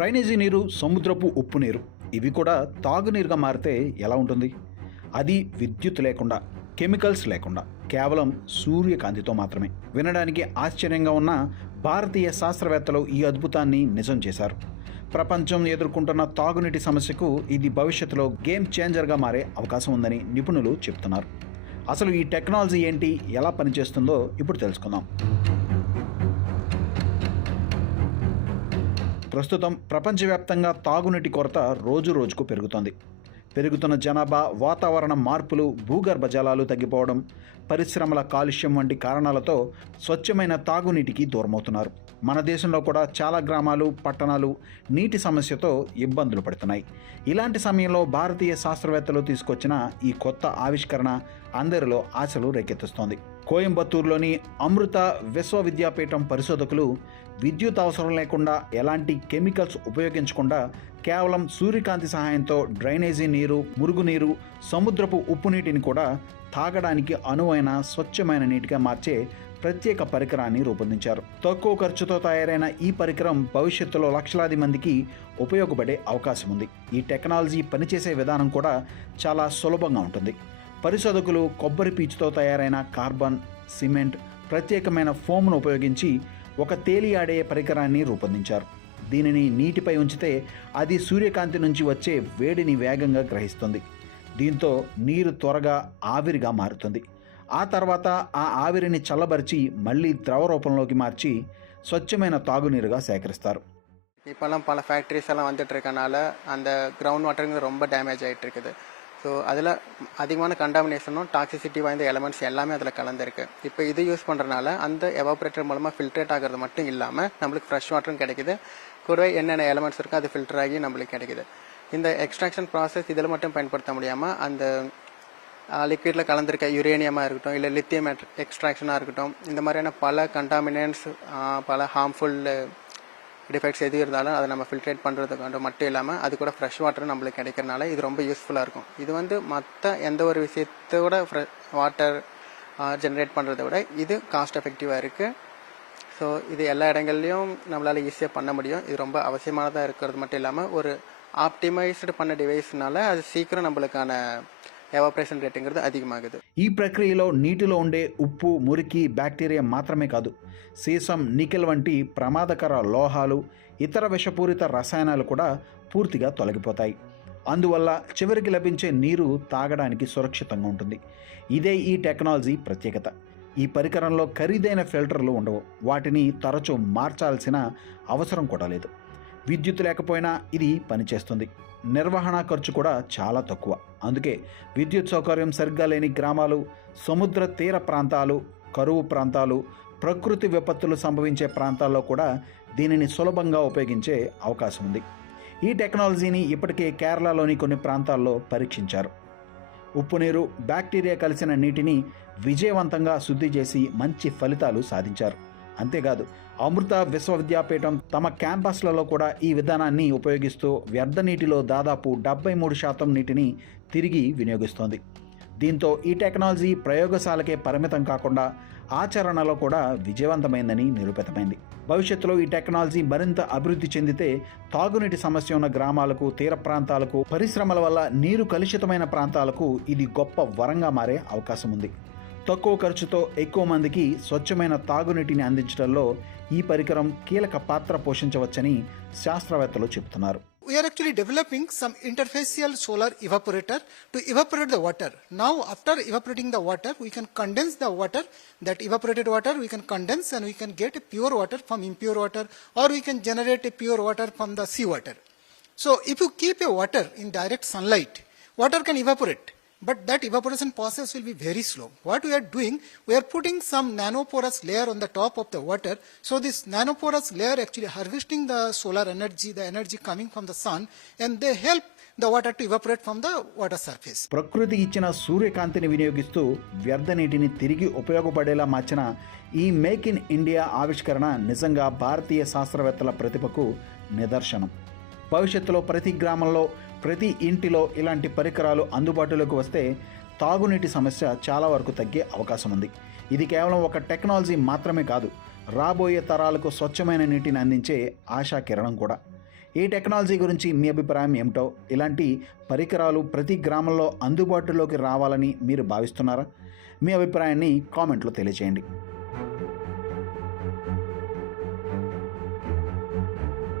Drainage నీరు, సముద్రపు ఉప్పు నీరు ఇవి కూడా తాగునీరుగా మారితే ఎలా ఉంటుంది? అది విద్యుత్ లేకుండా, కెమికల్స్ లేకుండా, కేవలం సూర్యకాంతితో మాత్రమే. వినడానికి ఆశ్చర్యంగా ఉన్న భారతీయ శాస్త్రవేత్తలు ఈ అద్భుతాన్ని నిజం చేశారు. ప్రపంచం ఎదుర్కొంటున్న తాగునీటి సమస్యకు ఇది భవిష్యత్తులో గేమ్ చేంజర్గా మారే అవకాశం ఉందని నిపుణులు చెబుతున్నారు. అసలు ఈ టెక్నాలజీ ఏంటి, ఎలా పనిచేస్తుందో ఇప్పుడు తెలుసుకుందాం. ప్రస్తుతం ప్రపంచవ్యాప్తంగా తాగునీటి కొరత రోజు రోజుకు పెరుగుతోంది. పెరుగుతున్న జనాభా, వాతావరణ మార్పులు, భూగర్భ జలాలు తగ్గిపోవడం, పరిశ్రమల కాలుష్యం వంటి కారణాలతో స్వచ్ఛమైన తాగునీటికి దూరమవుతున్నారు. మన దేశంలో కూడా చాలా గ్రామాలు, పట్టణాలు నీటి సమస్యతో ఇబ్బందులు పడుతున్నాయి. ఇలాంటి సమయంలో భారతీయ శాస్త్రవేత్తలు తీసుకొచ్చిన ఈ కొత్త ఆవిష్కరణ అందరిలో ఆశలు రేకెత్తిస్తోంది. కోయంబత్తూరులోని అమృత విశ్వవిద్యాపీఠం పరిశోధకులు విద్యుత్ అవసరం లేకుండా, ఎలాంటి కెమికల్స్ ఉపయోగించకుండా కేవలం సూర్యకాంతి సహాయంతో డ్రైనేజీ నీరు, మురుగునీరు, సముద్రపు ఉప్పు నీటిని కూడా తాగడానికి అనువైన స్వచ్ఛమైన నీటిగా మార్చే ప్రత్యేక పరికరాన్ని రూపొందించారు. తక్కువ ఖర్చుతో తయారైన ఈ పరికరం భవిష్యత్తులో లక్షలాది మందికి ఉపయోగపడే అవకాశం ఉంది. ఈ టెక్నాలజీ పనిచేసే విధానం కూడా చాలా సులభంగా ఉంటుంది. పరిశోధకులు కొబ్బరి పీచుతో తయారైన కార్బన్, సిమెంట్, ప్రత్యేకమైన ఫోమ్ను ఉపయోగించి ఒక తేలియాడే పరికరాన్ని రూపొందించారు. దీనిని నీటిపై ఉంచితే అది సూర్యకాంతి నుంచి వచ్చే వేడిని వేగంగా గ్రహిస్తుంది. దీంతో నీరు త్వరగా ఆవిరిగా మారుతుంది. ఆ తర్వాత ఆ ఆవిరిని చల్లబరిచి మళ్ళీ ద్రవ రూపంలోకి మార్చి స్వచ్ఛమైన తాగునీరుగా సేకరిస్తారు. இப்போல்லாம் பல ஃபேக்ட்ரிஸ் எல்லாம் வந்துட்டு இருக்கனால அந்த கிரவுண்ட் வாட்டருங்கிறது ரொம்ப டேமேஜ் ஆகிட்டு இருக்குது. ஸோ அதில் அதிகமான கண்டாமினேஷனும் டாக்ஸிசிட்டி வாய்ந்த எலமெண்ட்ஸ் எல்லாமே அதில் கலந்துருக்கு. இப்போ இது யூஸ் பண்ணுறதுனால அந்த எவாப்ரேட்டர் மூலமாக ஃபில்ட்ரேட் ஆகிறது மட்டும் இல்லாமல் நம்மளுக்கு ஃப்ரெஷ் வாட்டரும் கிடைக்குது. கூடவே என்னென்ன எலமெண்ட்ஸ் இருக்கோ அது ஃபில்டர் ஆகி நம்மளுக்கு கிடைக்குது. இந்த எக்ஸ்ட்ராக்ஷன் ப்ராசஸ் இதில் மட்டும் பயன்படுத்த முடியாமல் அந்த லிக்விடில் கலந்துருக்க யுரேனியமாக இருக்கட்டும், இல்லை லித்தியம் எக்ஸ்ட்ராக்ஷனாக இருக்கட்டும், இந்த மாதிரியான பல கண்டாமினன்ட்ஸ், பல ஹார்ம்ஃபுல் டிஃபெக்ட்ஸ் எது இருந்தாலும் அதை நம்ம ஃபில்ட்ரேட் பண்ணுறதுக்கு மட்டும் இல்லாமல் அது கூட ஃப்ரெஷ் வாட்டரும் நம்மளுக்கு கிடைக்கிறனால இது ரொம்ப யூஸ்ஃபுல்லாக இருக்கும். இது மற்ற எந்த ஒரு விஷயத்தோட வாட்டர் ஜென்ரேட் பண்ணுறதை விட இது காஸ்ட் எஃபெக்டிவாக இருக்குது. ஸோ இது எல்லா இடங்கள்லையும் நம்மளால் ஈஸியாக பண்ண முடியும். இது ரொம்ப அவசியமானதாக இருக்கிறது மட்டும் இல்லாமல் ஒரு ஆப்டிமைஸ்டு பண்ண டிவைஸ்னால அது சீக்கிரம் நம்மளுக்கான ఎవాపరేషన్ రేటింగ్ అధికమాగదు. ఈ ప్రక్రియలో నీటిలో ఉండే ఉప్పు, మురికి, బ్యాక్టీరియా మాత్రమే కాదు, సీసం, నికెల్ వంటి ప్రమాదకర లోహాలు, ఇతర విషపూరిత రసాయనాలు కూడా పూర్తిగా తొలగిపోతాయి. అందువల్ల చివరికి లభించే నీరు తాగడానికి సురక్షితంగా ఉంటుంది. ఇదే ఈ టెక్నాలజీ ప్రత్యేకత. ఈ పరికరంలో ఖరీదైన ఫిల్టర్లు ఉండవు. వాటిని తరచూ మార్చాల్సిన అవసరం కూడా లేదు. విద్యుత్ లేకపోయినా ఇది పనిచేస్తుంది. నిర్వహణ ఖర్చు కూడా చాలా తక్కువ. అందుకే విద్యుత్ సౌకర్యం సరిగ్గా లేని గ్రామాలు, సముద్ర తీర ప్రాంతాలు, కరువు ప్రాంతాలు, ప్రకృతి విపత్తులు సంభవించే ప్రాంతాల్లో కూడా దీనిని సులభంగా ఉపయోగించే అవకాశం ఉంది. ఈ టెక్నాలజీని ఇప్పటికే కేరళలోని కొన్ని ప్రాంతాల్లో పరీక్షించారు. ఉప్పు నీరు, బ్యాక్టీరియా కలిసిన నీటిని విజయవంతంగా శుద్ధి చేసి మంచి ఫలితాలు సాధించారు. అంతేకాదు, అమృత విశ్వవిద్యాపీఠం తమ క్యాంపస్లలో కూడా ఈ విధానాన్ని ఉపయోగిస్తూ వ్యర్థ నీటిలో దాదాపు 73% నీటిని తిరిగి వినియోగిస్తోంది. దీంతో ఈ టెక్నాలజీ ప్రయోగశాలకే పరిమితం కాకుండా ఆచరణలో కూడా విజయవంతమైందని నిరూపితమైంది. భవిష్యత్తులో ఈ టెక్నాలజీ మరింత అభివృద్ధి చెందితే తాగునీటి సమస్య ఉన్న గ్రామాలకు, తీర ప్రాంతాలకు, పరిశ్రమల వల్ల నీరు కలుషితమైన ప్రాంతాలకు ఇది గొప్ప వరంగా మారే అవకాశం ఉంది. తక్కువ ఖర్చుతో ఎక్కువ మందికి స్వచ్ఛమైన తాగునీటిని అందించడంలో ఈ పరికరం కీలక పాత్ర పోషించవచ్చని శాస్త్రవేత్తలు చెబుతున్నారు. We are actually developing some interfacial solar evaporator to evaporate the water. Now, after evaporating the water, we can condense the water. That evaporated water we can condense and we can get a pure water from impure water, or we can generate a pure water from the sea water. So, if you keep a water in direct sunlight, water can evaporate. But that evaporation process will be very slow. What we are doing, we are putting some nanoporous layer on the top of the water. So this nanoporous layer actually harvesting the solar energy, the energy coming from the sun, and they help the water to evaporate from the water surface. ప్రకృతి ఇచ్చిన సూర్యకాంతిని వినియోగిస్తూ వ్యర్థ నీటిని తిరిగి ఉపయోగపడేలా మార్చిన ఈ make in India ఆవిష్కరణ నిజంగా భారతీయ శాస్త్రవేత్తల ప్రతిభకు నిదర్శనం. భవిష్యత్తులో ప్రతి గ్రామంలో, ప్రతి ఇంటిలో ఇలాంటి పరికరాలు అందుబాటులోకి వస్తే తాగునీటి సమస్య చాలా వరకు తగ్గే అవకాశం ఉంది. ఇది కేవలం ఒక టెక్నాలజీ మాత్రమే కాదు, రాబోయే తరాలకు స్వచ్ఛమైన నీటిని అందించే ఆశాకిరణం కూడా. ఈ టెక్నాలజీ గురించి మీ అభిప్రాయం ఏమిటో, ఇలాంటి పరికరాలు ప్రతి గ్రామంలో అందుబాటులోకి రావాలని మీరు భావిస్తున్నారా? మీ అభిప్రాయాన్ని కామెంట్లో తెలియజేయండి.